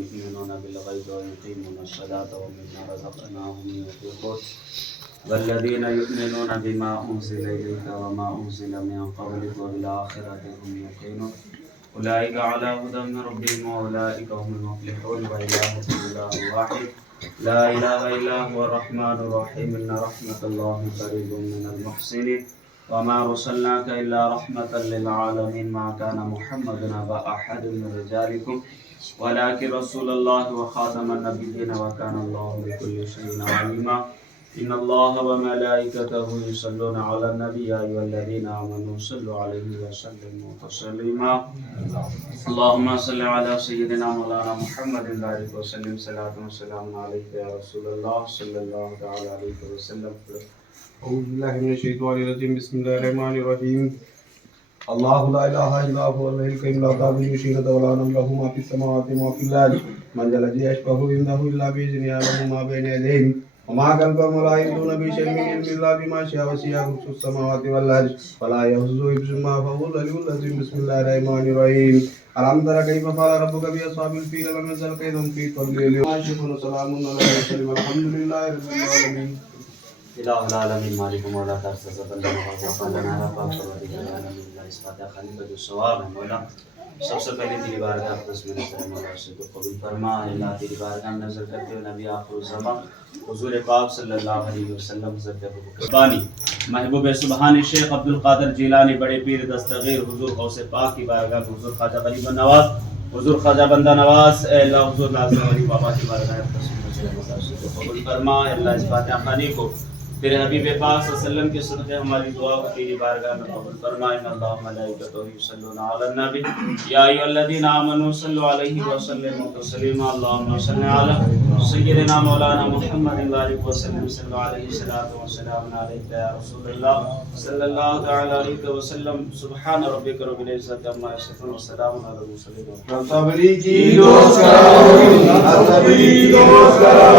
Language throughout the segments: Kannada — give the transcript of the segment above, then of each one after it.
يؤمنون بالغيب ويقيمون الصلاة ومما رزقناهم ينفقون والذين يؤمنون بما أنزل إليك وما أنزل من قبلك وبالآخرة هم يوقنون أولئك على هدى من ربهم وأولئك هم المفلحون وإلهكم إله واحد لا إله إلا هو الرحمن الرحيم إن رحمة الله قريب من المحسنين وما أرسلناك إلا رحمة للعالمين ما كان محمد أبا أحد من رجالكم ولكن رسول الله وخاتم النبيين وكان الله بكل شيء عليما إن الله وملائكته يصلون على النبي يا أيها الذين آمنوا صلوا عليه وسلموا تسليما اللهم صل على سيدنا مولانا محمد وبارك وسلم صلاة وسلام عليك يا رسول الله صلى الله تعالى عليه وسلم. أعوذ بالله من الشيطان الرجيم بسم الله الرحمن الرحيم الله لا إله إلا هو الحي القيوم لا تأخذه سنة ولا نوم له ما في السماوات وما في الأرض من ذا الذي يشفع عنده إلا بإذنه يعلم ما بين يديهم وما خلفهم ولا يحيطون بشيء من علمه إلا بما شاء وسع كرسيه السماوات والأرض ولا يؤوده حفظهما وهو العلي العظيم بسم الله الرحمن الرحيم ألم تر كيف فعل ربك بأصحاب الفيل لم يزل كيدهم في تضليل وسلام على المرسلين والحمد لله رب العالمين. إله العالمين مالك مولا ترسز بندن وفقنا على فاقر العالمين لا إثبات خليفة الصواب مولا सबसे पहले तेरी बारगाह में तस्वीर से मौला से तो कबूल फरमा अल्लाह तेरी बारगाह में नजर करते हुए नबी आखिर ज़मान हुजूर पाक सल्लल्लाहु अलैहि वसल्लम ज़बानी महबूब सुबहानी शेख अब्दुल कादिर जिलानी बड़े पीर दस्तगीर हुजूर गौसे पाक की बारगाह हुजूर ख्वाजा गरीब नवाज हुजूर ख्वाजा बंदा नवाज अल्लाह हुजूर लाज़िम अली बाबा की बारगाह में तस्वीर से तो कबूल फरमा अल्लाह इस फातिहा खानी को तेरे हबीब पाक सल्लल्लाहु अलैहि वसल्लम के सदक़े हमारी दुआ को तेरी बारगाह में कबूल फरमाए। अल्लाह मलाइकतहु युसल्लूना अलन नबी या अय्युहल्लज़ीना आमनू सल्लु अलैहि व सल्लिमू तस्लीमा अल्लाहुम्मा सल्लि अला सय्यिदिना मौलाना मुहम्मद व आलिहि व सल्लम सल्लु अलैहि सलातु व सलाम अलैका या रसूलल्लाह सल्लल्लाहु तआला अलैहि व सल्लम सुब्हान रब्बिका रब्बिल इज्जति अम्मा यसिफून व सलामुन अलल मुरसलीन। सबरी की दोस्त कराओ सबरी दोस्त कराओ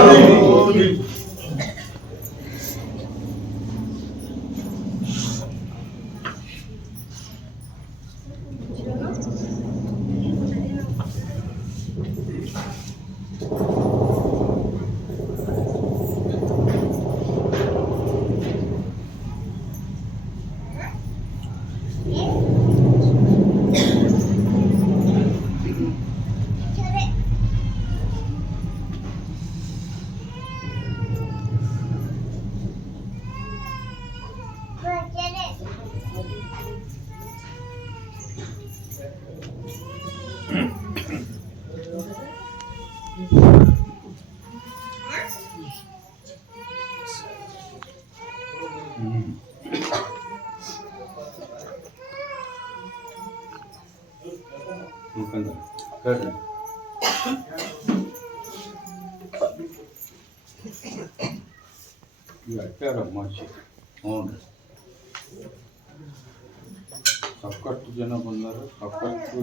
ಸಾಕಷ್ಟು ಜನ ಬಂದರು ಸಾಕಷ್ಟು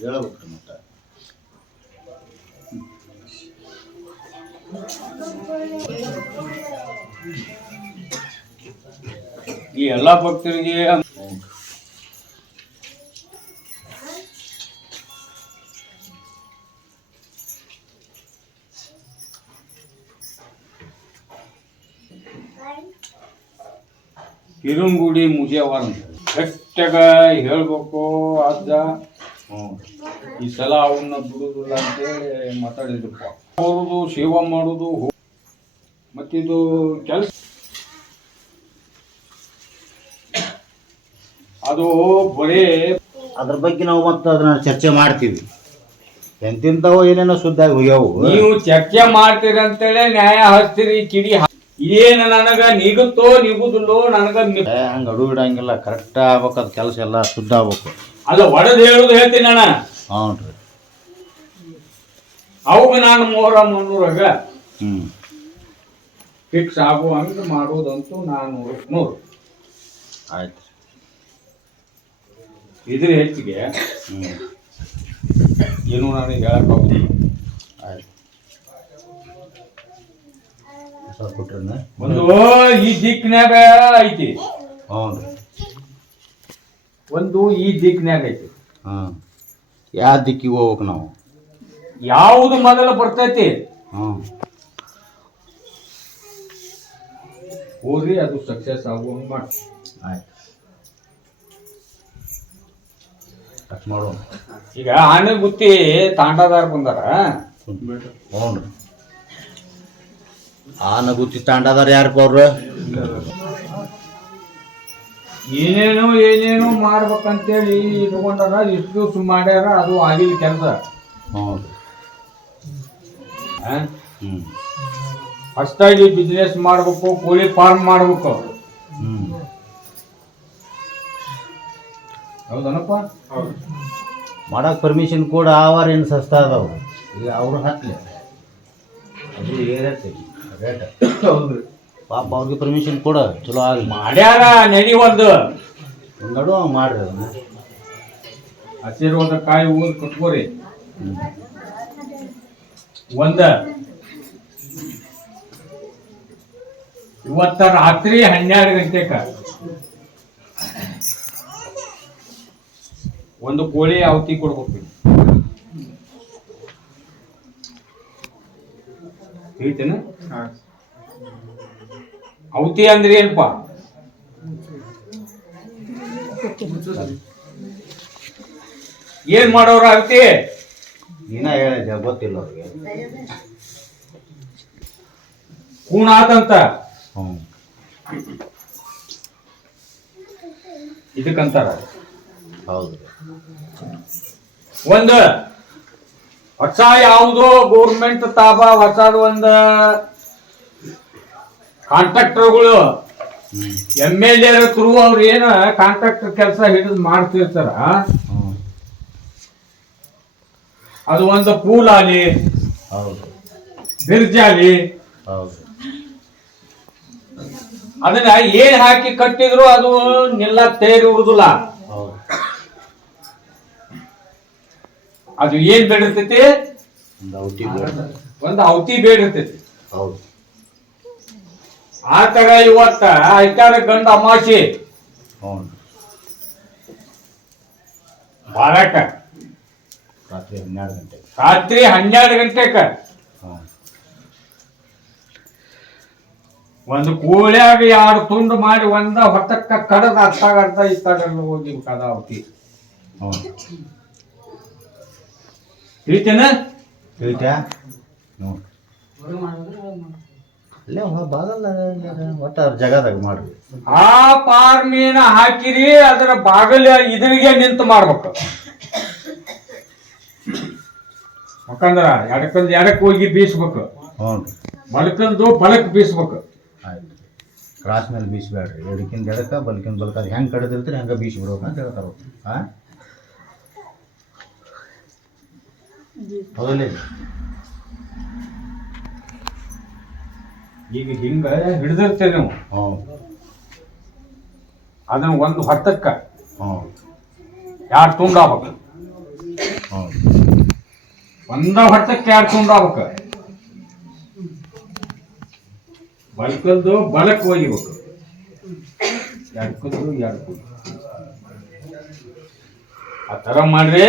ಹೇಳಬೇಕು ಮತ್ತೆ ಈ ಎಲ್ಲ ಭಕ್ತರಿಗೆ ಕಿರುಂಗುಡಿ ಮುಜೇವಾರ ಗಟ್ಟಾಗ ಹೇಳ್ಬೇಕು ಅಜ್ಜ ಈ ಸಲ ಅವನ್ನ ಬಿಡುದಿಲ್ಲ ಅಂತೇಳಿ ಮಾತಾಡಿದ್ರಪ್ಪ. ಹೋಗೋದು ಸೇವಾ ಮಾಡೋದು ಮತ್ತಿದು ಕೆಲಸ ಅದು ಬರೇ ಅದ್ರ ಬಗ್ಗೆ ನಾವು ಮತ್ತೆ ಅದನ್ನ ಚರ್ಚೆ ಮಾಡ್ತೀವಿ. ಎಂತಿಂತವೋ ಏನೇನೋ ಸುದ್ದಾಗಿ ಹೋಗ್ಯಾವು. ನೀವು ಚರ್ಚೆ ಮಾಡ್ತೀರಿ ಅಂತೇಳಿ ನ್ಯಾಯ ಹಚ್ತೀರಿ ಕಿಡಿ ಏನು ನನಗ ನಿಗುತ್ತೋ ನಿಗುದಿಲ್ಲೋ ನನಗ ಹಂಗ ಅಡು ಇಡಂಗಿಲ್ಲ. ಕರೆಕ್ಟ್ ಆಗ್ಬೇಕು ಅದ್ ಕೆಲಸ ಎಲ್ಲ ಶುದ್ಧ ಆಗ್ಬೇಕು. ಅಲ್ಲ ಒಡದ್ ಹೇಳುದು ಹೇಳ್ತೀನಿ ಅಣ್ಣ. ಹ್ಞೂ ಅವಾಗ ನಾನು 300 ಫಿಕ್ಸ್ ಆಗುವಂಗ ಮಾಡೋದಂತೂ 400 ಆಯ್ತು. ಇದ್ರ ಹೆಚ್ಚಿಗೆ ಏನು ನನಗೆ ಹೇಳಕ್ ಆಗುದಿಲ್ಲ. ಆಯ್ತು ಕೊಟ್ರನ್ನ ಒಂದು ಈ ದಿಕ್ಕಿನಾಗ ಐತಿ. ಹ್ಞೂ ಒಂದು ಈ ದಿಕ್ಕಿನಾಗ ಐತಿ. ಹಾಂ ಯಾವ ದಿಕ್ಕಿಗೆ ಹೋಗ್ಬೇಕು ನಾವು? ಯಾವುದು ಮೊದಲು ಬರ್ತೈತಿ ಹ್ಞೂ ಹೋಗ್ರಿ, ಅದು ಸಕ್ಸಸ್ ಆಗುವಂಗ ಮಾಡಿ. ಆಯ್ತು ಅಷ್ಟು ಮಾಡೋಣ. ಈಗ ಆನೆ ಗುತ್ತಿ ತಾಂಡದಾರ ಬಂದಾರ. ಹ್ಞೂ ರೀ. ಆ ನಗುತ್ತಿ ತಾಂಡದಾರ ಯಾರಪ್ಪ ಅವ್ರು? ಏನೇನೋ ಮಾಡ್ಬೇಕಂತೇಳಿ ಇಟ್ಕೊಂಡಾರ. ಇಷ್ಟು ದಿವ್ಸ ಮಾಡ್ಯಾರ, ಅದು ಆಗಿಲ್ಲ ಕೆಲಸ. ಹ್ಞೂ ರೀ. ಹ್ಞೂ ಹೊಸದಾಗಿ ಬಿಸ್ನೆಸ್ ಮಾಡ್ಬೇಕು, ಕೋಳಿ ಫಾರ್ಮ್ ಮಾಡ್ಬೇಕು. ಹ್ಞೂ ಹೌದನಪ್ಪ? ಮಾಡಕ್ಕೆ ಪರ್ಮಿಷನ್ ಕೂಡ ಆವಾರ ಏನು ಸಸ್ತಾ ಅದಾವು. ಈಗ ಅವರು ಹಾಕ್ಲಿ ಅದು ಏರತ್ತೆ ರೇಟ್. ಹೌದ್ರಿ. ಪಾಪ ಅವ್ರಿಗೆ ಪರ್ಮಿಷನ್ ಕೊಡ ಚಲೋ ಆಗಲಿ. ಮಾಡ್ಯಾರ ನಡಿ ಒಂದು ನಡು ಮಾಡ್ರಿ ಅದನ್ನ. ಆಶೀರ್ವಾದ ಕಾಯಿ ಊರ್ ಕಟ್ಕೋರಿ. ಒಂದ ಇವತ್ತ ರಾತ್ರಿ 12 ಗಂಟೆಕ ಒಂದು ಕೋಳಿ ಅವತಿ ಕೊಡ್ಬೇಕು. ಹೇಳ್ತೇನೆ. ಅವತಿ ಅಂದ್ರೆ ಏನಪ್ಪ? ಏನ್ ಮಾಡೋರ ಅವತಿ? ನೀನ ಹೇಳಿದೆ ಗೊತ್ತಿಲ್ಲ ಅವ್ರಿಗೆ. ಕೂಣ ಆದಂತ ಹ್ಞೂ ಇದಕ್ಕಂತಾರ. ಹೌದು. ಒಂದು ಹೊಸ ಯಾವುದೋ ಗೌರ್ಮೆಂಟ್ ತಾಬ ಹೊಸದು ಒಂದು ಕಾಂಟ್ರಾಕ್ಟರ್ಗಳು MLA ಥ್ರೂ ಅವ್ರು ಏನ ಕಾಂಟ್ರಾಕ್ಟರ್ ಕೆಲಸ ಹಿಡಿದು ಮಾಡ್ತಿರ್ತಾರ. ಅದು ಒಂದು ಪೂಲ್ ಆಗಲಿ, ಹೌದು, ಬ್ರಿಡ್ಜ್ ಆಗಲಿ, ಹೌದು, ಅದನ್ನ ಏನ್ ಹಾಕಿ ಕಟ್ಟಿದ್ರು ಅದು ನಿಲ್ಲ ತೇರಿರುವುದಿಲ್ಲ. ಹೌದು. ಅದು ಏನ್ ಬೇಡಿರ್ತೈತಿ? ಒಂದು ಅವತಿ ಬೇಡಿರ್ತೈತಿ. ಹೌದು. ಆ ತರ ಇವತ್ತ ಐತಾರ ಗಂಡ ಅಮಾಸಿ ಬಾರಕ ರಾತ್ರಿ 12 ಗಂಟೆ. ರಾತ್ರಿ 12 ಗಂಟೆಕ ಒಂದು ಕೋಳ್ಯಾಗ 2 ತುಂಡು ಮಾಡಿ ಒಂದ ಹೊತ್ತಕ್ಕ ಕಡದ ಅತ್ತಾಗರ್ಧ ಇತ್ತಾಗರ್ಧ ಹೋಗಿ ಕದಾವತಿ. ತಿಳಿತೇನ? ತಿಳಿತಾ? ಅಲ್ಲೇ ಬಾಗಲ್ಲ ಒಟ್ಟ ಅವ್ರ ಜಗದಾಗ ಮಾಡ್ರಿ. ಆ ಪಾರ್ಮೀನ ಹಾಕಿರಿ, ಅದರ ಬಾಗಲ ಇದ್ರಿಗೆ ನಿಂತು ಮಾಡ್ಬೇಕು. ಯಾಕಂದ್ರ ಎಡಕ್ಕೆ ಹೋಗಿ ಬೀಸ್ಬೇಕು, ಬಲಕಂದು ಬಲಕ್ ಬೀಸ್ಬೇಕು. ಆಯ್ತು. ಕ್ರಾಸ್ ಮೇಲೆ ಬೀಸ್ಬೇಡ್ರಿ. ಎಡಕಿಂದ ಎಡಕ್ಕ ಬಲಕಿಂದ ಬಲಕ ಹೆಂಗೆ ಕಡದಿರ್ತೀರಿ ಹಂಗೆ ಬೀಸಿ ಬಿಡ್ಬೇಕು ಅಂತ ಹೇಳ್ತಾರ. ಹೌದಲ್ಲ? ಈಗ ಹಿಂಗ ಹಿಡಿದಿರ್ತೇವೆ ನೀವು. ಅದನ್ನ ಒಂದು ಹೊತ್ತಕ್ಕ 2 ತುಂಡು ಆಗ್ಬೇಕು. ಒಂದ ಹೊತ್ತಕ್ಕೆ 2 ತುಂಡು ಆಗ್ಬೇಕು. ಬಲ್ಕಲ್ದು ಬಳಕ್ ಒಯ್ಬೇಕು. 2 ಆ ತರ ಮಾಡ್ರಿ.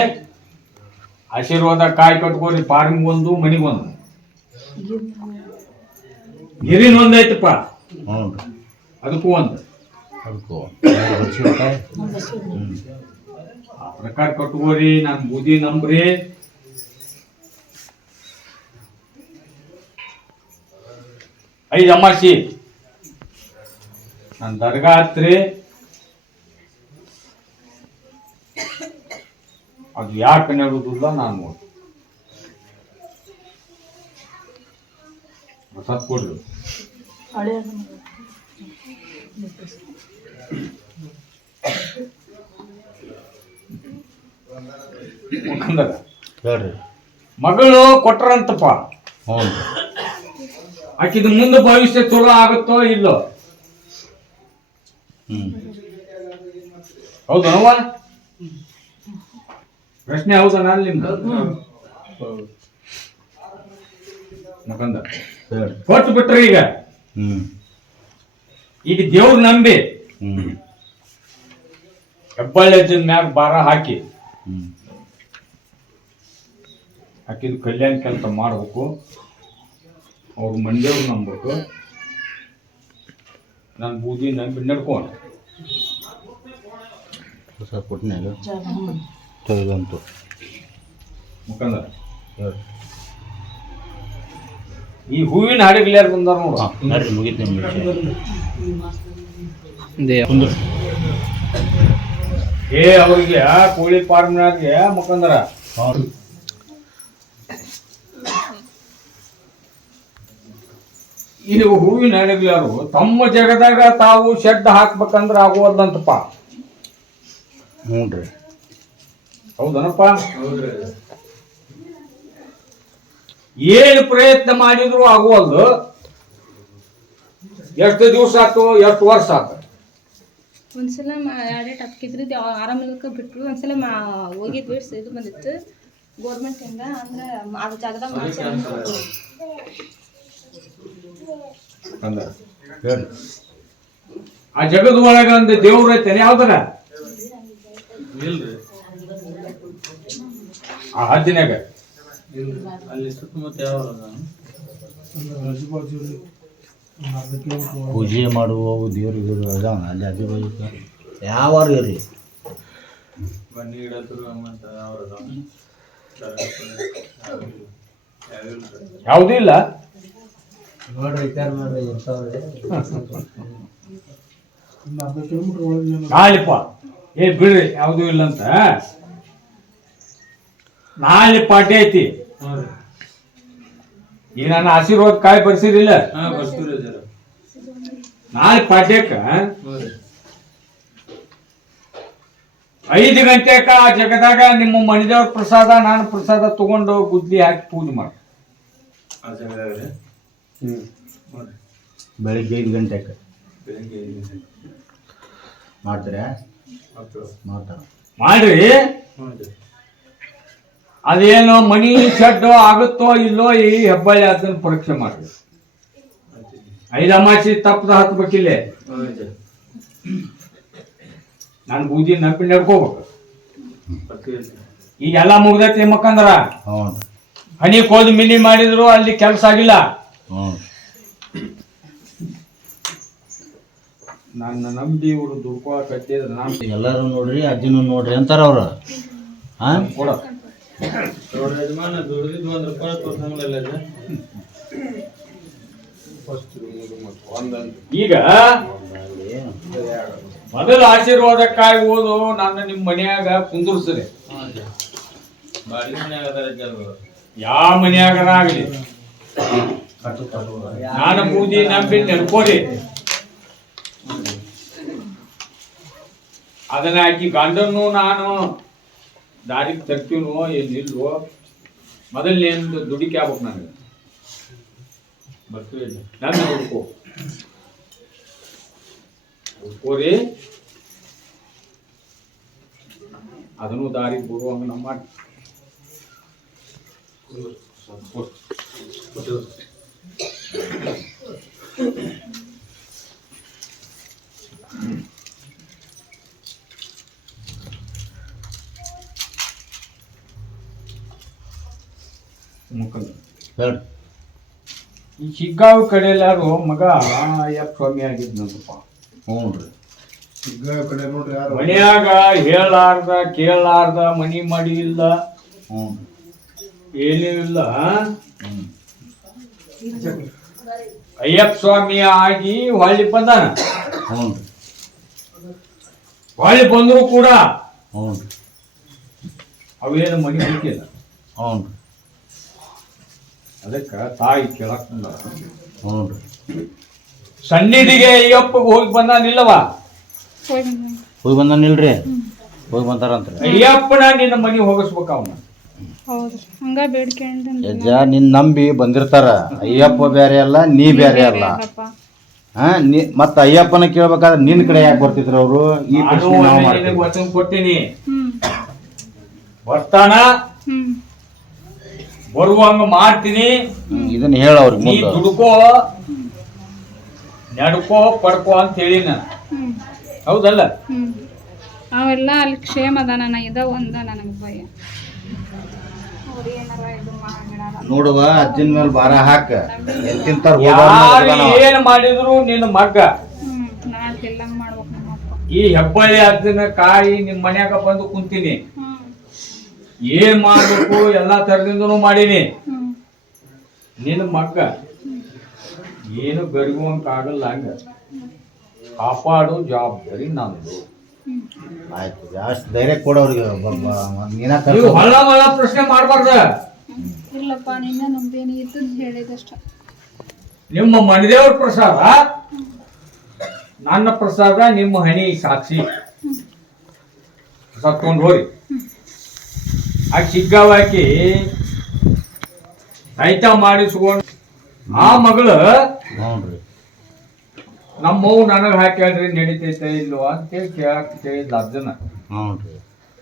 ಆಶೀರ್ವಾದ ಕಾಯಿ ಕಟ್ಕೋರಿ. ಪಾರ್ಮಿಗೆ ಒಂದು, ಮನಿಗೊಂದು. ಗಿರಿನ ಒಂದೈತಪ್ಪ, ಅದಕ್ಕೂ ಒಂದು. ಆ ಪ್ರಕಾರ ಕಟ್ಕೋರಿ. ನಾನು ಬೂದಿ ನಂಬ್ರಿ. ಐದು ಅಮಾಸಿ ನನ್ನ ದರ್ಗಾ ಹತ್ರಿ. ಅದು ಯಾಕೆ ನೆಡುವುದಿಲ್ಲ ನಾನು ನೋಡಿ ಸತ್ ಕೊಡ್ರಿ. ಹೇಳ್ರಿ. ಮಗಳು ಕೊಟ್ರಂತಪ್ಪ. ಆಕಿದ ಮುಂದೆ ಭವಿಷ್ಯ ಚಲೋ ಆಗುತ್ತೋ ಇಲ್ಲೋ? ಹೌದನವ? ಪ್ರಶ್ನೆ ಹೌದನ ನಿಮ್ದು? ಕೊಟ್ಟು ಬಿಟ್ರಿ. ಈಗ ದೇವ್ರ ನಂಬಿ ಹೆಬ್ಬಳ್ಳಿ ಮ್ಯಾಗ ಭಾರ ಹಾಕಿ ಆಕಿದು ಕಲ್ಯಾಣ ಕೆಲಸ ಮಾಡ್ಬೇಕು, ಅವ್ರು ಮಂಡ್ಯವ್ರು ನಂಬಬೇಕು, ನನ್ನ ಬೂದಿ ನಂಬಿ ನಡ್ಕೊಂಡು ಸರ್ ಕೊಟ್ಟಿನಾಗ ತೆಗೆದಂತು ಮುಖಂದ್ರ ಈ ಹೂವಿನ ಹಾಡಿಗೆ ಯಾರು ಬಂದಾರ ನೋಡು. ನಡ್ರಿ ಮುಗೀತು ನಿಮ್ಮ ಅವ್ರಿಗೆ ಕೋಳಿ ಫಾರ್ಮ್ನಾಗೆ ಮುಖಂದ್ರ ಈ ಹೂವಿನ ಹಾಡಿಗ್ಲಾರು ತಮ್ಮ ಜಗದಾಗ ತಾವು ಶೆಡ್ ಹಾಕ್ಬೇಕಂದ್ರ ಆಗುವಲ್ಲಂತಪ್ಪ. ಹ್ಞೂ ರೀ, ಹೌದನಪ್ಪ? ಏನು ಪ್ರಯತ್ನ ಮಾಡಿದ್ರು ಆಗುವಲ್ದು. ಎಷ್ಟು ದಿವಸ ಆಯ್ತು, ಎಷ್ಟು ವರ್ಷ ಆಯ್ತು? ಒಂದ್ಸಲ ಎರಡೇಟ್ ಹಾಕಿದ್ರಿ ಆರಾಮಿಲ್ಲಕ ಬಿಟ್ರು. ಒಂದ್ಸಲ ಹೋಗಿದ್ವಿ, ಇದು ಬಂದಿತ್ತು ಗೋರ್ಮೆಂಟ್ ಇಂದ, ಅಂದ್ರೆ ಅದ್ರ ಜಾಗದಾಗ ಆ ಜಗದ ಒಳಗ ಒಂದು ದೇವ್ರ ಐತೇನೆ ಯಾವ್ದಾರ ಆ ಹದ್ದಿನಾಗ ಅಲ್ಲಿ ಸುತ್ತಮುತ್ತ ಯಾವ ಪೂಜೆ ಮಾಡುವ ದೇವ್ರಿಗೆ ಅದಾವ ಅಲ್ಲಿ ಆಜು ಬಾಜು ಯಾವ ರೀ ಬನ್ನಿ ಇಡದ್ರು ಮತ್ತು ಯಾವುದೂ ಇಲ್ಲ ನೋಡ್ರಿ ವಿಚಾರ ಮಾಡ್ರಿ ಇರ್ತಾವ್ರಿ. ನಾಲಿಪ್ಪ ಬಿಡ್ರಿ ಯಾವುದೂ ಇಲ್ಲ ಅಂತ. ನಾಳೆ ಪಾಠ ಐತಿ. ಈಗ ನನ್ನ ಆಶೀರ್ವಾದ ಕಾಯಿ ಬರ್ಸಿರಿಲ್ಲ, ನಾಳೆ ಪಾಠ್ಯಕ್ಕ 5 ಗಂಟೆಕ ಆ ಜಗದಾಗ ನಿಮ್ಮ ಮನೆದೇವ್ರ ಪ್ರಸಾದ ನಾನು ಪ್ರಸಾದ ತಗೊಂಡು ಗುದ್ಲಿ ಹಾಕಿ ಪೂಜೆ ಮಾಡಿ. ಬೆಳಿಗ್ಗೆ 5 ಗಂಟೆಗೆ ಮಾಡ್ತೀರಾ? ಮಾಡ್ತಾರ ಮಾಡ್ರಿ. ಅದೇನೋ ಮನಿ ಶೆಡ್ ಆಗುತ್ತೋ ಇಲ್ಲೋ ಈ ಹೆಬ್ಬಳ್ಳಿ ಅದನ್ನ ಪರೀಕ್ಷೆ ಮಾಡ್ರಿ. 5 ಅಮಾಸಿ ತಪ್ಪದ ಹತ್ಬೇಕಿಲ್ಲೇ. ನಾನು ಬೂದಿ ನಂಬಿ ನಡ್ಕೋಬೇಕು. ಈಗ ಎಲ್ಲ ಮುಗ್ದೈತಿ ಮಕ್ಕಂದ್ರ ಹ್ಞೂ ಹನಿ ಕೋದ್ ಮಿನಿ ಮಾಡಿದ್ರು ಅಲ್ಲಿ ಕೆಲಸ ಆಗಿಲ್ಲ. ಹ್ಞೂ ನನ್ನ ನಂಬಿ ಇವರು ದುಡ್ಕೊಳಕತ್ತಿದ್ರೆ ನಾನು ಎಲ್ಲರೂ ನೋಡ್ರಿ, ಅಜ್ಜಿನೂ ನೋಡ್ರಿ ಅಂತಾರ ಅವ್ರು. ಹಾಂ ಕೊಡ ದುಡಿದಿದ್ದು 1 ರೂಪಾಯಿ ಕೊಡ್ಸಂಗಿಲ್ಲ. ಈಗ ಮೊದಲ ಆಶೀರ್ವಾದಕ್ಕಾಗಿ ಓದು ನಾನು ನಿಮ್ಮ ಮನ್ಯಾಗ ಕುಂದುರ್ಸ್ರಿ. ಯಾವ ಮನ್ಯಾಗನ ಆಗ್ಲಿ ನಾನು ಬೂದಿ ನಂಬಿ ನೆನ್ಕೋರಿ. ಅದನ್ನ ಆಕಿ ಗಂಡನ್ನು ನಾನು ದಾರಿಗೆ ತರ್ತೀನೋ ಏನಿಲ್ವೋ ಮೊದಲನೇಂದು ದುಡಿಕೆ ಆಗ್ಬೇಕು ನನಗೆ. ನನ್ನ ಹುಡ್ಕೋರಿ ಅದನ್ನು ದಾರಿಗೆ ಬರುವಂಗ ನಮ್ಮ ಮಾಡಿ. ಹೇಳ್ರಿ. ಈ ಶಿಗ್ಗಾವಿ ಕಡೆ ಎಲ್ಲಾರು ಮಗ ಅಯ್ಯಪ್ಪ ಸ್ವಾಮಿ ಆಗಿದ್ನಂತಪ್ಪ. ಹ್ಞೂ ರೀ, ಕಡೆ ನೋಡ್ರಿ ಯಾರು ಮನ್ಯಾಗ ಹೇಳಾರ್ದ ಕೇಳಾರ್ದ ಮನಿ ಮಾಡಿ ಇಲ್ಲ, ಹ್ಞೂ ಏನೂ ಇಲ್ಲ. ಹ್ಞೂ ಅಯ್ಯಪ್ಪ ಸ್ವಾಮಿ ಆಗಿ ಹೊಳ್ಳಿ ಬಂದಾನ. ಹ್ಞೂ ರೀ, ಹೊಳ್ಳಿ ಬಂದ್ರು ಕೂಡ ಹ್ಞೂ ರೀ, ಅವೇನು ಮನಿ ಬೇಕಿಲ್ಲ. ಹ್ಞೂ ರೀ, ಅದಕ್ಕೆ ತಾಯಿ ಕೇಳಕ್ ಬಂದ. ಹ್ಞೂ ರೀ. ಸನ್ನಿಧಿಗೆ ಅಯ್ಯಪ್ಪಗೆ ಹೋಗಿ ಬಂದಾನಿಲ್ಲವ? ಹೋಗಿ ಬಂದಾನಿಲ್ರಿ? ಹೋಗಿ ಬಂದಾರಂತ್ರಿ. ಅಯ್ಯಪ್ಪನ ನಿನ್ನ ಮನಿ ಹೋಗಿಸ್ಬೇಕ ಅವನ. ಹೌದ್ರಿ, ಹಂಗ ಬೇಡ್ಕೊಂಡು ಯಜ್ಜ ನಿನ್ ನಂಬಿ ಬಂದಿರ್ತಾರ. ಅಯ್ಯಪ್ಪ ಬೇರೆ ಅಲ್ಲ, ನೀ ಬೇರೆ ಅಲ್ಲ. ಮತ್ತ ಅಯ್ಯಪ್ಪನ ಕೇಳ್ಬೇಕಾದ್ರೆ ನಿನ್ ಕಡೆ ಯಾಕೆ ಬರ್ತಿದ್ರು ಅವರು? ಈ ಪ್ರಶ್ನೆ ನಾವು ಮಾಡ್ತೀವಿ. ವಚನ ಕೊಟ್ಟಿನಿ, ಬರ್ತಾನ ಬರುವಂಗ ಮಾಡ್ತೀನಿ. ಇದನ್ನ ಹೇಳ ಅವ್ರಿಗೆ ನೀ ಮುಂದೆ. ದುಡ್ಕೋ ನಡ್ಕೋ ಪಡ್ಕೋ ಅಂತ ಹೇಳಿ ನಾನು. ಹೌದಲ್ಲ? ಅವೆಲ್ಲ ಅಲ್ಲಿ ಕ್ಷೇಮ ಅದ. ನನಗೆ ಇದ ಒಂದ ನನಗೆ ಭಯ. ಅವ್ರು ಏನಾರ ಇದು ನೋಡುವ ಅಜ್ಜನ ಮೇಲೆ ಭಾರ ಹಾಕ ಎಂತಿಂತಾರ ಯಾರು ಏನ್ ಮಾಡಿದ್ರು ನಿನ್ನ ಮಗ್ಗ ನಾನ್ ಎಲ್ಲಂಗ್ ಮಾಡ್ಬೇಕು ನಮ್ಮಪ್ಪ. ಈ ಹೆಬ್ಬಳ್ಳಿ ಅಜ್ಜನ ಕಾಯಿ ನಿಮ್ ಮನ್ಯಾಗ ಬಂದು ಕುಂತೀನಿ. ಏನ್ ಮಾಡ್ಬೇಕು ಎಲ್ಲಾ ತರದಿಂದನೂ ಮಾಡೀನಿ. ನಿನ್ನ ಮಗ್ಗ ಏನು ಗರಿಗುವಂಕ ಆಗಲ್ಲ, ಹಂಗ ಕಾಪಾಡು ಜವಾಬ್ದಾರಿ ನಂದು. ಆಯ್ತು ಅಷ್ಟು ಧೈರ್ಯ ಕೊಡೋರಿಗೆ ನೀವು ಹೊಳ ಹೊಳ ಪ್ರಶ್ನೆ ಮಾಡ್ಬಾರ್ದ. ಇಲ್ಲಪ್ಪ ನಿನ್ನ ನಮ್ದೇನು ಇದ್ದದ್ದು ಹೇಳಿದಷ್ಟ. ನಿಮ್ಮ ಮನೆದೇವ್ರ ಪ್ರಸಾದ ನನ್ನ ಪ್ರಸಾದ, ನಿಮ್ಮ ಹಣಿ ಸಾಕ್ಷಿ. ಸತ್ಕೊಂಡು ಹೋರಿ ಆಕಿ ಸಿಗ್ಗಾವಾಕಿ ರೈತ ಮಾಡಿಸ್ಕೊಂಡು ಆ ಮಗಳು ನೋಡ್ರಿ ನಮ್ಮವು ನನಗೆ ಹಾಕಿ ಹೇಳ್ರಿ ನಡೀತೈತೆ ಇಲ್ವ ಅಂತೇಳಿ ಕೇಳಿದ್ಲ ಅರ್ಜುನ. ನೋಡ್ರಿ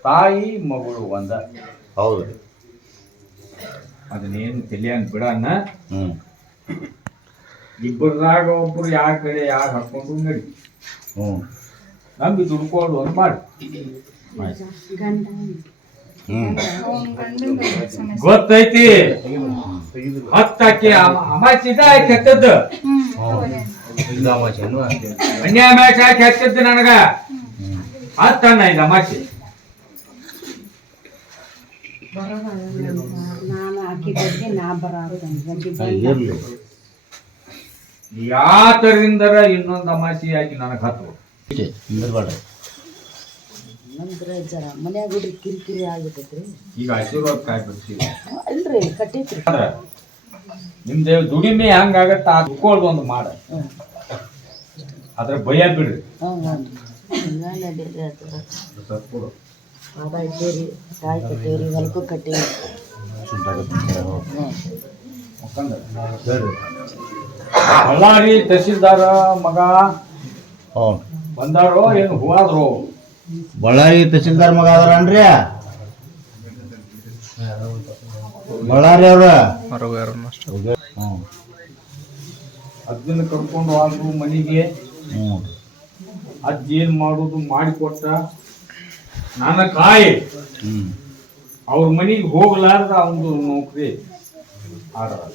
ತಾಯಿ ಮಗಳು ಒಂದ. ಹೌದು ಅದನ್ನೇನು ತಿಳಿಯಂಗ್ ಬಿಡನ್ನ. ಹ್ಮ್ ಇಬ್ಬರದಾಗ ಒಬ್ರು ಯಾರ ಕಡೆ ಯಾರು ಹಾಕೊಂಡು ನಡಿ. ನಮ್ಗೆ ದುಡ್ಕೊಂಡು ಒಂದು ಮಾಡಿ. ಗೊತ್ತೈತಿ ಹತ್ತಾಕಿ ಅಮಾಚಿದ ಆಯ್ತು ಹೆತ್ತದ್ದು. ಅನ್ಯಾಯ ಮ್ಯಾಚ್ ಹಾಕಿ ಹಚ್ಚದ್ದು ನನಗ ಹತ್ತಣ್ಣ ಇದು ಅಮಾಚಿ. ಇರ್ಲಿ ಯಾವ ತರದಿಂದರ ಇನ್ನೊಂದು ಅಮಾಸಿ ಆಗಿ ನನಗೆ ಹತ್ತು ನಿಂದ್ರಬೇಡ. ಮನ್ಯಾಗ ಕಿರಿಕಿರಿ ಆಗ್ಬಿಟ್ಟೈತ್ರಿ. ಈಗ ಆಶೀರ್ವಾದ ಕಾಯಿ ಬಿಡ್ತೀವಿ ಅಲ್ರಿ ಕಟ್ಟೈತ್ರಿ. ನಿಮ್ದು ದುಡಿಮೆ ಹಂಗಾಗತ್ತ ದುಡ್ಕೊಳ್ದು ಒಂದು ಮಾಡ. ಅದ್ರ ಭಯ ಬಿಡ್ರಿ. ಅದ ಇಟ್ಟೇರಿ, ಕಾಯಿ ಕಟ್ಟೇರಿ, ಹೊಲಕ್ಕೂ ಕಟ್ಟೇರಿ. ಬಳ್ಳಾರಿ ತಹಸೀಲ್ದಾರ ಮಗ ಹ್ಞೂ ಬಂದಾರೋ ಏನು ಹೂವಾದ್ರು? ಬಳ್ಳಾರಿ ತಹಸೀಲ್ದಾರ್ ಮಗ ಅದಾರನ್ರಿ? ಬಳ್ಳಾರಿ ಅವ್ರ ಅಜ್ಜನ ಕರ್ಕೊಂಡು ಹೋದ್ರು ಮನೆಗೆ. ಅಜ್ಜ ಏನ್ ಮಾಡುದು ಮಾಡಿಕೊಟ್ಟ. ನನ್ನ ಕಾಯಿ ಅವ್ರ ಮನೆಗೆ ಹೋಗ್ಲಾರ್ದ ಅವನು ನೌಕರಿ ಆಡಲ್ಲ.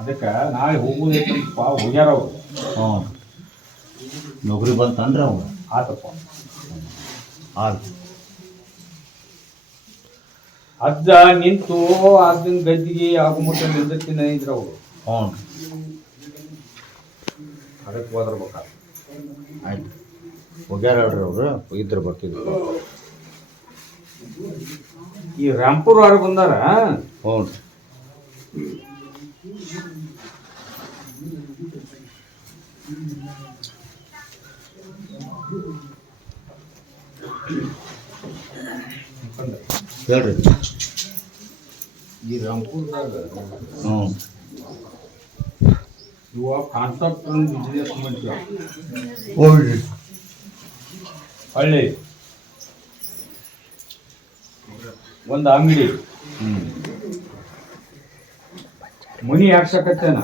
ಅದಕ್ಕೆ ನಾಳೆ ಹೋಗುದೈತಪ್ಪ ಹೋಗ್ಯಾರ ಅವ್ರು. ನೌಕರಿ ಬಂತನ್ರಿ ಅವ್ರು? ಆತಪ್ಪ. ಆಯ್ತು ಅಜ್ಜ ನಿಂತು ಅಜ್ಜನ ಗದ್ದಿಗೆ ಆಗುಮಟ್ಟ ನಿಂದಿರ್ತೀನಿ ಇದ್ರ ಅವರು. ಅದಕ್ಕೆ ಹೋದ್ರಬೇಕಾಗ. ಆಯ್ತು ಹೋಗ್ಯಾರ ಹೇಳ್ರಿ ಅವ್ರು, ಹೋಗಿದ್ರು ಬರ್ತಿದ್ರು. ಈ ರಾಂಪುರ ಅವ್ರು ಬಂದಾರ. ಹ್ಞೂ ಹೇಳ್ರಿ. ಈ ರಾಂಪುರದಾಗ ಹ್ಞೂ ಇವ ಕಾನ್ಸೆಪ್ಟ್ ಬಿಸ್ನೆಸ್ ಮಾಡ್ತೀವಿ. ಹೋಗ್ರಿ ಹಳ್ಳಿ ಒಂದು ಅಂಗಡಿ ಮನಿ ಹಾಕ್ಸಕತ್ತೇನ.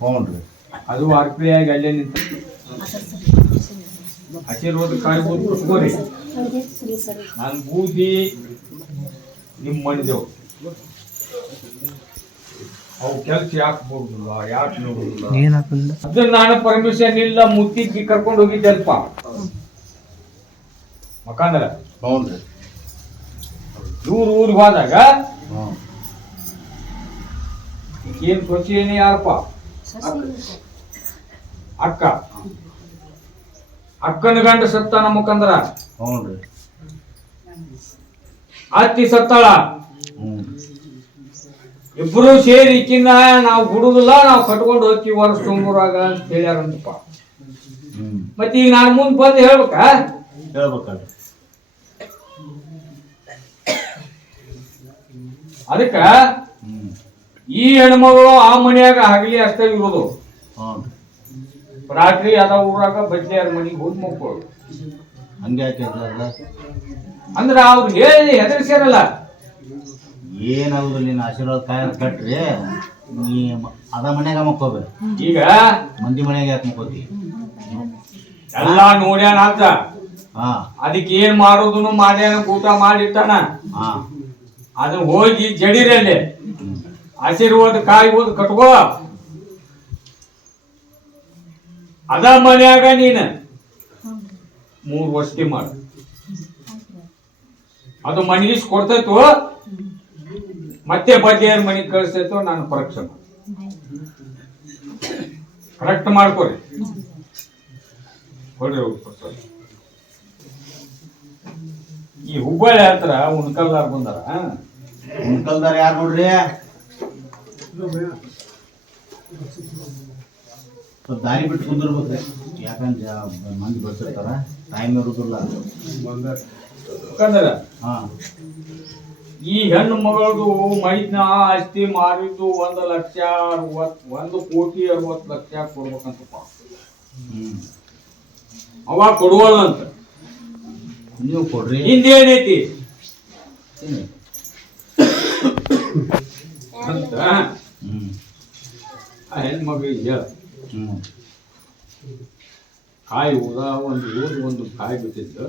ಹ್ಞೂ ರೀ ಅದು RPI ಆಗಿ ಅಲ್ಲೇ ನಿಂತ ಆಶೀರ್ವಾದ ಕಾಯ್ಬೋದು ಕುತ್ಕೋರಿ. ನಾನು ಬೂದಿ ನಿಮ್ಮ ಮಣಿದೇವು ಅವು ಕೆಲಸ ಯಾಕೆ ಬರುದಿಲ್ಲ, ಯಾಕೆ ನೋಡುದಿಲ್ಲ? ಅದನ್ನ ನಾನು ಪರ್ಮಿಷನ್ ಇಲ್ಲ ಮುತ್ತಿಗೆ ಕರ್ಕೊಂಡು ಹೋಗಿದ್ದೆಲ್ಪ ಮಕಾಂದ್ರ. ಹ್ಞೂ ರೀ ಊರಿಗೆ ಹೋದಾಗ ಹ್ಞೂ ಏನ್ ಸೊಸೇನೆ ಯಾರಪ್ಪ? ಅಕ್ಕ. ಅಕ್ಕನ ಗಂಡ ಸತ್ತಾನ ಮುಖಂದ್ರ. ಹ್ಞೂ ರೀ ಅತ್ತಿ ಸತ್ತಾಳ. ಹ್ಞೂ ಇಬ್ರು ಸೇರಿ ಇಕ್ಕಿನ ನಾವು ಬಿಡುದಿಲ್ಲ, ನಾವು ಕಟ್ಕೊಂಡು ಹೋಗ್ತೀವಿ ವರ್ಷ ತುಂಬೂರಾಗ ಅಂತ ಹೇಳ್ಯಾರಂತಪ್ಪ. ಮತ್ತೆ ಈಗ ನಾನು ಮುಂದೆ ಬಂದು ಹೇಳ್ಬೇಕಾ? ಹೇಳ್ಬೇಕಲ್ರಿ. ಅದಕ್ಕ ಈ ಹೆಣ್ಮಗಳು ಆ ಮನ್ಯಾಗ ಹಗಲಿ ಅಷ್ಟೇ ಇರೋದು. ರಾತ್ರಿ ಅದ ಊರಾಗ ಬಜ್ಲಿಯಾರ ಮನಿಗೆ ಹೋಗಿ ಮಕ್ಕಳು. ಹಂಗೆ ಯಾಕೆ ಅಂದ್ರ ಅವ್ರು ಹೇಳಿ ಹೆದರ್ಸ್ಯಾರಲ್ಲ. ಏನಾಗುದು ನಿನ್ನ ಆಶೀರ್ವಾದ ಕಾಯ ಕಟ್ರಿ, ನೀ ಅದ ಮನ್ಯಾಗ ಮಕ್ಕೋಬೇಕ. ಈಗ ಮಂದಿ ಮನ್ಯಾಗ ಯಾಕೆ ಮಕ್ಕೋತಿ? ಎಲ್ಲಾ ನೋಡ್ಯಾನ ಅಂತ. ಹಾ ಅದಕ್ಕೆ ಏನ್ ಮಾಡೋದನ್ನು ಮಾಡ್ಯಾನ, ಊಟ ಮಾಡಿಟ್ಟಾನ. ಹಾ ಅದನ್ನ ಹೋಗಿ ಜಡಿರಲ್ಲಿ ಆಶೀರ್ವಾದ ಕಾಯಿ ಹೋದ್ ಕಟ್ಕೋ. ಅದ ಮನ್ಯಾಗ ನೀನ 3 ವರ್ಷಕ್ಕೆ ಮಾಡು. ಅದು ಮನಗಿಸ್ ಕೊಡ್ತೈತೋ ಮತ್ತೆ ಬಡ್ಡಿಯರ್ ಮನೆಗೆ ಕಳಿಸ್ತೈತೋ ನಾನು ಪರೀಕ್ಷೆ ಮಾಡಿ ಕರೆಕ್ಟ್ ಮಾಡ್ಕೊರಿ. ಕೊಡ್ರಿ ಈ ಹುಬ್ಬಳ್ಳಿ ಹತ್ರ ಉಣ್ಕಲ್ದಾರ ಬಂದಾರ. ಉಣ್ಕಲ್ದಾರ ಯಾರು ನೋಡ್ರಿ? ಸ್ವಲ್ಪ ದಾರಿ ಬಿಟ್ಟು ಕುಂದಿರ್ಬೇಕ್ರಿ, ಯಾಕಂದ್ರೆ ಮಂದಿ ಬರ್ತಿರ್ತಾರ, ಟೈಮ್ ಇರುದಿಲ್ಲ. ಯಾಕಂದ್ರ ಹಾ, ಈ ಹೆಣ್ಣು ಮಗಳದು ಮೈದ್ನ ಆಸ್ತಿ ಮಾರಿದ್ದು 1,60,60,000 ಕೊಡ್ಬೇಕಂತಪ್ಪ. ಅವ ಕೊಡುವಲ್ಲ ಅಂತ ನೀವು ಕೊಡ್ರಿ. ಹಿಂದೇನೈತಿ ಅಂತ ಆ ಹೆಣ್ಮಗಳಿಗೆ ಹೇಳ. ಕಾಯಿ ಊದ ಒಂದು ಕಾಯಿ ಬಿಟ್ಟಿದ್ದು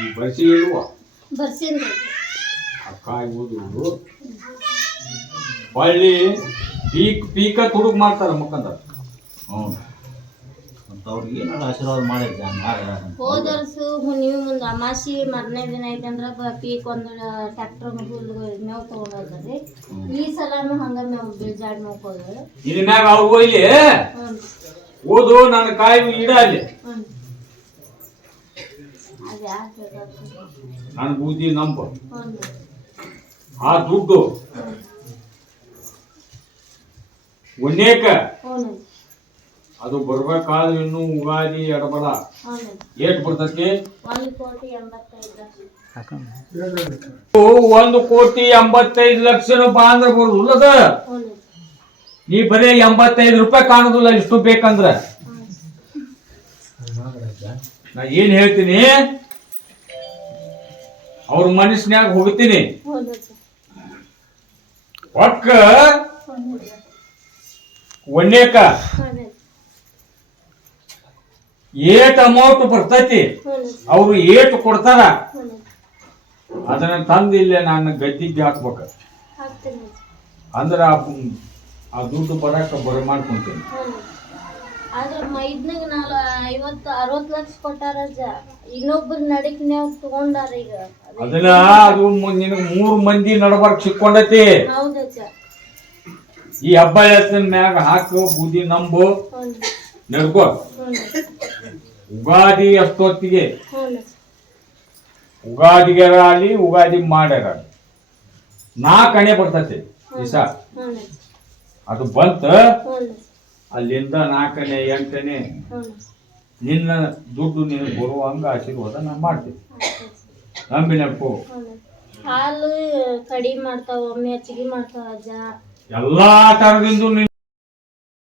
ಈ ಬಸಿ ಇರುವ ಆ ಕಾಯಿ ಊದುವುದು ಹೊಳ್ಳಿ ಪೀಕ ತುಡುಗ್ ಮಾಡ್ತಾರ ಮುಖಂದ. ಅವ್ರಿಗೆ ಏನಾರ ಆಶೀರ್ವಾದ ಮಾಡಿದ್ದೆ ಹೋದ ವರ್ಷ ನೀವು ಮುಂದೆ ಅಮಾಸಿ 10ನೇ ದಿನ ಐತೆ ಅಂದ್ರೆ ಪೀಕ್ ಒಂದು ಟ್ರ್ಯಾಕ್ಟರ್ ಮೇವು ತಗೊಂಡ್ರಿ. ಈ ಸಲಾನು ಹಂಗ ಮೇವು ಬೀಜಾಡ್ ಮೇವ್ಕೋದ್ರು. ಇದ್ಮ್ಯಾಗ ಅವ್ರು ಇಲ್ಲಿ ಓದು ನನ್ನ ಕಾಯಿ ಇಡ ಅಲ್ಲಿ ನನ್ನ ಬೂದಿ ನಂಬ ಆ ದುಡ್ಡು ಒನ್ನೇಕ ಅದು ಬರ್ಬೇಕಾದ್ರೆ ಇನ್ನು ಉಗಾದಿ ಎಡಬಲ ಏಟ್ ಬರ್ತೈತಿ? 1,85,00,000 ಬಾ ಅಂದ್ರೆ ಬರುದಿಲ್ಲದ. ನೀ ಬರೀ 85 ರೂಪಾಯಿ ಕಾಣುದಿಲ್ಲ ಇಷ್ಟು ಬೇಕಂದ್ರ. ನಾ ಏನ್ ಹೇಳ್ತೀನಿ ಅವ್ರ ಮನಸ್ಸಿನ್ಯಾಗ ಹೋಗ್ತೀನಿ. ಒಕ್ಕ ಒನ್ನೇಕ ಏಟ್ ಅಮೌಂಟ್ ಬರ್ತೈತಿ ಅವ್ರು ಏಟ್ ಕೊಡ್ತಾರ ಅದನ್ನ ತಂದು ಇಲ್ಲೇ ನಾನು ಗದ್ದಿಗೆ ಹಾಕ್ಬೇಕ. ಅಂದ್ರ ಆ ದುಡ್ಡು ಬರಕ ಮಾಡ್ಕೊಂತೀನಿ. ಆದ್ರ ಮೈದ್ನಾಗ 50-60 ಲಕ್ಷ ಕೊಟ್ಟಾರ. ಇನ್ನೊಬ್ಬರು ನಡಿಕ್ ನೀವು ತಗೊಂಡಾರ. ಈಗ ಅದನ್ನ ಅದು ನಿನಗ 3 ಮಂದಿ ನಡಬಾರ್ಕ್ ಸಿಕ್ಕೊಂಡೈತಿ. ಈ ಹಬ್ಬ ಎತ್ತಿನ ಮ್ಯಾಗ ಹಾಕು ಬೂದಿ ನಂಬು ನಡ್ಕೋ. ಉಗಾದಿ ಅಷ್ಟೊತ್ತಿಗೆ ಉಗಾದಿಗಾರ ಅಲ್ಲಿ ಉಗಾದಿ ಮಾಡ್ಯಾರ 4 ಅಣೆ ಬರ್ತೈತಿ ದಿವಸ. ಅದು ಬಂತ ಅಲ್ಲಿಂದ 4ನೇ 8ನೇ ನಿನ್ನ ದುಡ್ಡು ನಿನಗೆ ಬರುವಂಗ ಆಶೀರ್ವಾದ ನಾನು ಮಾಡ್ತೀನಿ. ನಂಬಿ ನಡ್ಕೋ. ಹಾಲು ಕಡಿಮೆ ಮಾಡ್ತಾವ, ಒಮ್ಮೆ ಹೆಚ್ಚಿಗೆ ಮಾಡ್ತಾವ. ಎಲ್ಲಾ ತರದಿಂದ